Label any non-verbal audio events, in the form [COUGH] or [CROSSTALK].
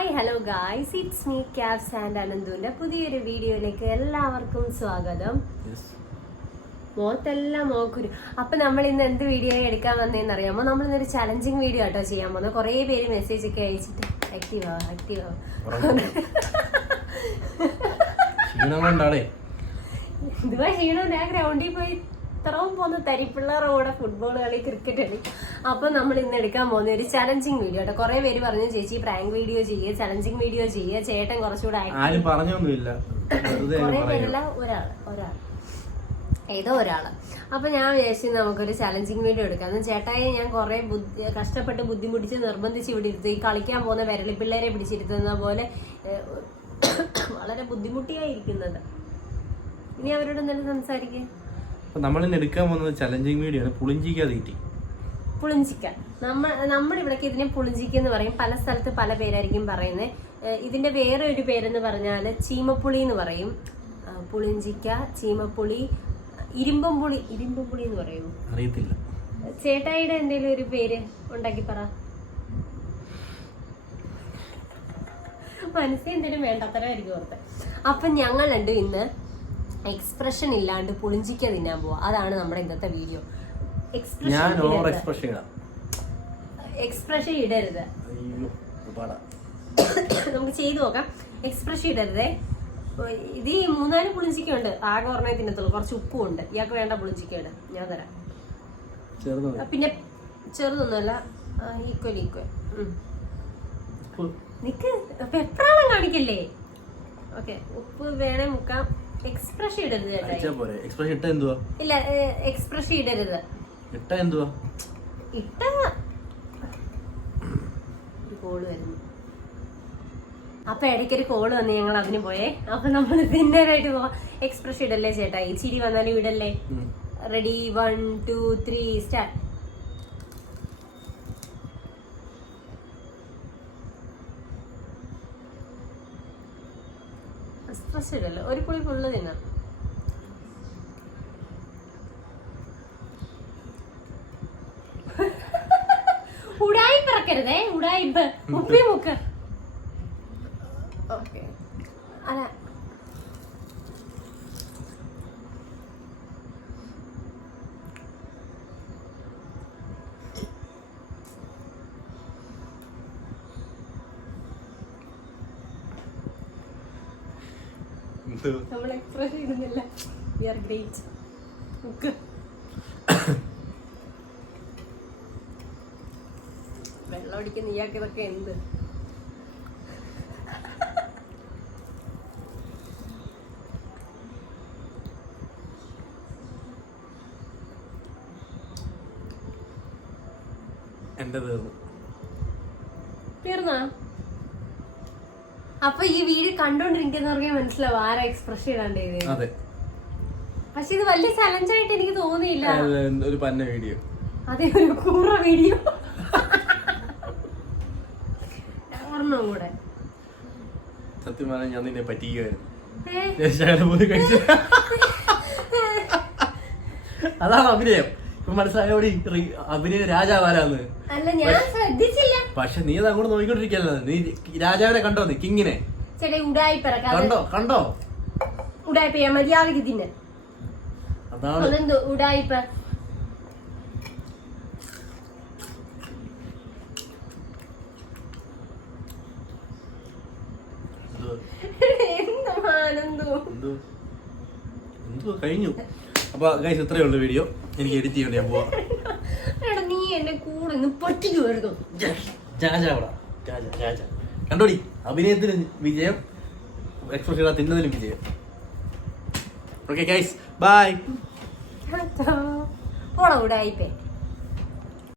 Hi hello guys it's me cabs and അനന്തുവിന്റെ പുതിയൊരു വീഡിയോയിലേക്ക് എല്ലാവർക്കും സ്വാഗതം. മോത്തെല്ലാം മോക്കുരു. അപ്പൊ നമ്മൾ ഇന്ന് എന്ത് വീഡിയോ എടുക്കാൻ വന്നതെന്ന് അറിയാമോ? നമ്മൾ ഇന്നൊരു ചലഞ്ചിങ് വീഡിയോ ആട്ടോ ചെയ്യാൻ പോകുന്നത് കുറേ പേര് മെസ്സേജ് ഒക്കെ അയച്ചിട്ട്. ആക്റ്റീവ് ആവാം ആക്റ്റീവ് ആവാം. [LAUGHS] ക്ഷീണം കൊണ്ടാണേ. ഇതുവാ ചെയ്യണോ ഞാൻ ഗ്രൗണ്ടിൽ പോയി. ഇത്രയും പോകുന്ന തരിപ്പിള്ളേരുടെ കൂടെ ഫുട്ബോൾ കളി ക്രിക്കറ്റ് കളി. അപ്പൊ നമ്മൾ ഇന്ന് എടുക്കാൻ പോകുന്ന ഒരു ചലഞ്ചിങ് വീഡിയോ കേട്ടോ കുറെ പേര് പറഞ്ഞു ചേച്ചി പ്രാങ്ക് വീഡിയോ ചെയ്യുക ചലഞ്ചിങ് വീഡിയോ ചെയ്യുക ചേട്ടൻ കുറച്ചുകൂടെ പറഞ്ഞൊന്നുമില്ല. വെറുതെ അങ്ങ് കുറെ പറയുക. പേരല്ല ഒരാൾ ഒരാൾ. ഏതോ ഒരാൾ അപ്പൊ ഞാൻ വിചാരിച്ചു നമുക്കൊരു ചലഞ്ചിങ് വീഡിയോ എടുക്കാം. ചേട്ടായി ഞാൻ കുറെ ബുദ്ധി കഷ്ടപ്പെട്ട് ബുദ്ധിമുട്ടിച്ച് നിർബന്ധിച്ച് ഇവിടെ ഇരുത്തി കളിക്കാൻ പോകുന്ന വിരളി പിള്ളേരെ പിടിച്ചിരുത്തുന്ന പോലെ [COUGHS] വളരെ ബുദ്ധിമുട്ടിയായിരിക്കുന്നത്. ഇനി അവരോട് എന്തെങ്കിലും സംസാരിക്കേ. ഇന്ന് എടുക്കാൻ പോകുന്നത് ചലഞ്ചിങ് വീഡിയോ ആണ്. പുളിഞ്ചിക്ക തീറ്റി പുളിഞ്ചിക്ക. നമ്മ നമ്മുടെ ഇവിടേക്ക് ഇതിനെ പുളിഞ്ചിക്ക എന്ന് പറയും. പല സ്ഥലത്ത് പല പേരായിരിക്കും പറയുന്നത് ഇതിന്റെ വേറെ ഒരു പേരെന്ന് പറഞ്ഞാൽ ചീമപ്പുളി എന്ന് പറയും. പുളിഞ്ചിക്ക ചീമപ്പുളി ഇരുമ്പം പുളി ഇരുമ്പം പുളി എന്ന് പറയൂ? അറിയത്തില്ല. ചേട്ടായിയുടെ എന്തെങ്കിലും ഒരു പേര് ഉണ്ടാക്കി പറ. മനസ്സിൽ എന്തെങ്കിലും വേണ്ടത്തരമായിരിക്കും ഓർത്ത്. അപ്പൊ ഞങ്ങൾ രണ്ടും ഇന്ന് എക്സ്പ്രഷൻ ഇല്ലാണ്ട് പുളിഞ്ചിക്ക തിന്നാൻ പോവാ. അതാണ് നമ്മുടെ ഇന്നത്തെ വീഡിയോ ഞാൻ ഓവർ എക്സ്പ്രഷൻ എക്സ്പ്രഷൻ ഇടാം. എക്സ്പ്രഷൻ ഇടരുത്. നമുക്ക് ചെയ്തു നോക്കാം. എക്സ്പ്രഷൻ ഇടരുതേ. ഇത് ഈ മൂന്നാൽ പുളിഞ്ചിക്ക ഉണ്ട്. ആകെ ഒരെണ്ണേ തിന്നത്തുള്ളൂ. കുറച്ച് ഉപ്പും ഉണ്ട്. ഇയാൾക്ക് വേണ്ട പുളിഞ്ചിക്കയുടെ ഞാൻ തരാം. പിന്നെ ചെറുതൊന്നുമല്ല. ഈക്വൽ ഈക്വൽ നിക്ക് പെപ്രാളം കാണിക്കല്ലേ? ഓക്കെ ഉപ്പ് വേണേ മുക്കാം. എക്സ്പ്രഷൻ ഇടരുത് ചേട്ടായി പോരെ. എക്സ്പ്രഷൻ ഇട്ട എന്തുവാ? ഇല്ല എക്സ്പ്രഷൻ ഇടരുത്. ഇട്ട എന്തുവാ? ഇട്ട ഒരു കോൾ വരുന്നു. അപ്പൊ ഇടയ്ക്കൊരു കോൾ വന്ന് ഞങ്ങൾ അതിന് പോയേ. അപ്പൊ നമ്മൾ തിന്നേരായിട്ട് പോവാം. എക്സ്പ്രഷൻ ഇടല്ലേ ചേട്ടായി ചിരി വന്നാലും ഇടല്ലേ? ഉം. Ready one two three start expression ഇടല്ലോ ഒരു പുളി ഫുള്ള് തിന്നാം. ഉടായി പിറക്കരുതേ ഉടായിപ്പ്. ഉപ്പി മുക്ക്. ഓക്കെ. അല്ല നമ്മൾ എക്സ്പ്രഷൻ ഇടുന്നില്ല വി ആർ ഗ്രേറ്റ് കുക്ക് വെള്ളം അടിക്കുന്ന ഇയാൾക്ക് ഇതൊക്കെ എന്ത്? എന്റെ തീർന്നു. തീർന്നാ? അപ്പൊ ഈ വീഡിയോ കണ്ടോണ്ടിരിക്കുന്നവർക്ക് മനസ്സിലാവും ആരാ എക്സ്പ്രഷൻ ഇടാണ്ട് അതെ. പക്ഷെ ഇത് വലിയ ചലഞ്ച് ആയിട്ട് എനിക്ക് തോന്നിയില്ല. ഒരു പന്ന വീഡിയോ. അതെ ഒരു കൂറ വീഡിയോ. ഒരെണ്ണം കൂടെ. സത്യം പറഞ്ഞാൽ ഞാൻ നിന്നെ പറ്റിക്കുകയായിരുന്നു അതാണ് അഭിനയം. ഇപ്പൊ മനസ്സിലായോടി അഭിനയ രാജാവാരാന്ന്. അല്ല ഞാൻ ശ്രദ്ധിച്ചില്ല. പക്ഷെ നീ അത് അങ്ങോട്ട് നോക്കിക്കൊണ്ടിരിക്കല്ലോ നീ രാജാവിനെ കണ്ടോ നീ? കിങ്ങിനെ. കണ്ടോ? കണ്ടോ? ഉടായിപ്പ ഞാൻ മര്യാദയ്ക്ക് തിന്നെ. അതാണ്. അതെന്തോ? ഉടായിപ്പ. എന്തുവാ? എന്താ ആനന്ദോ? കഴിഞ്ഞു. അപ്പൊ ഗൈസ് ഇത്രയേ ഉള്ളൂ വീഡിയോ എനിക്ക് എഡിറ്റ് ചെയ്യണ്ട ഞാൻ പോവാ. എടാ നീ എന്നെ കൂടെ ഒന്ന് പറ്റിക്കുമായിരുന്നു കണ്ടോടി? അഭിനയത്തിന് വിജയം. എക്സ്പ്രസ് ചെയ്താൽ തിന്നതിലും വിജയം. ഓക്കെ ഗൈസ് ബൈ പോടാ ഉടായിപ്പേ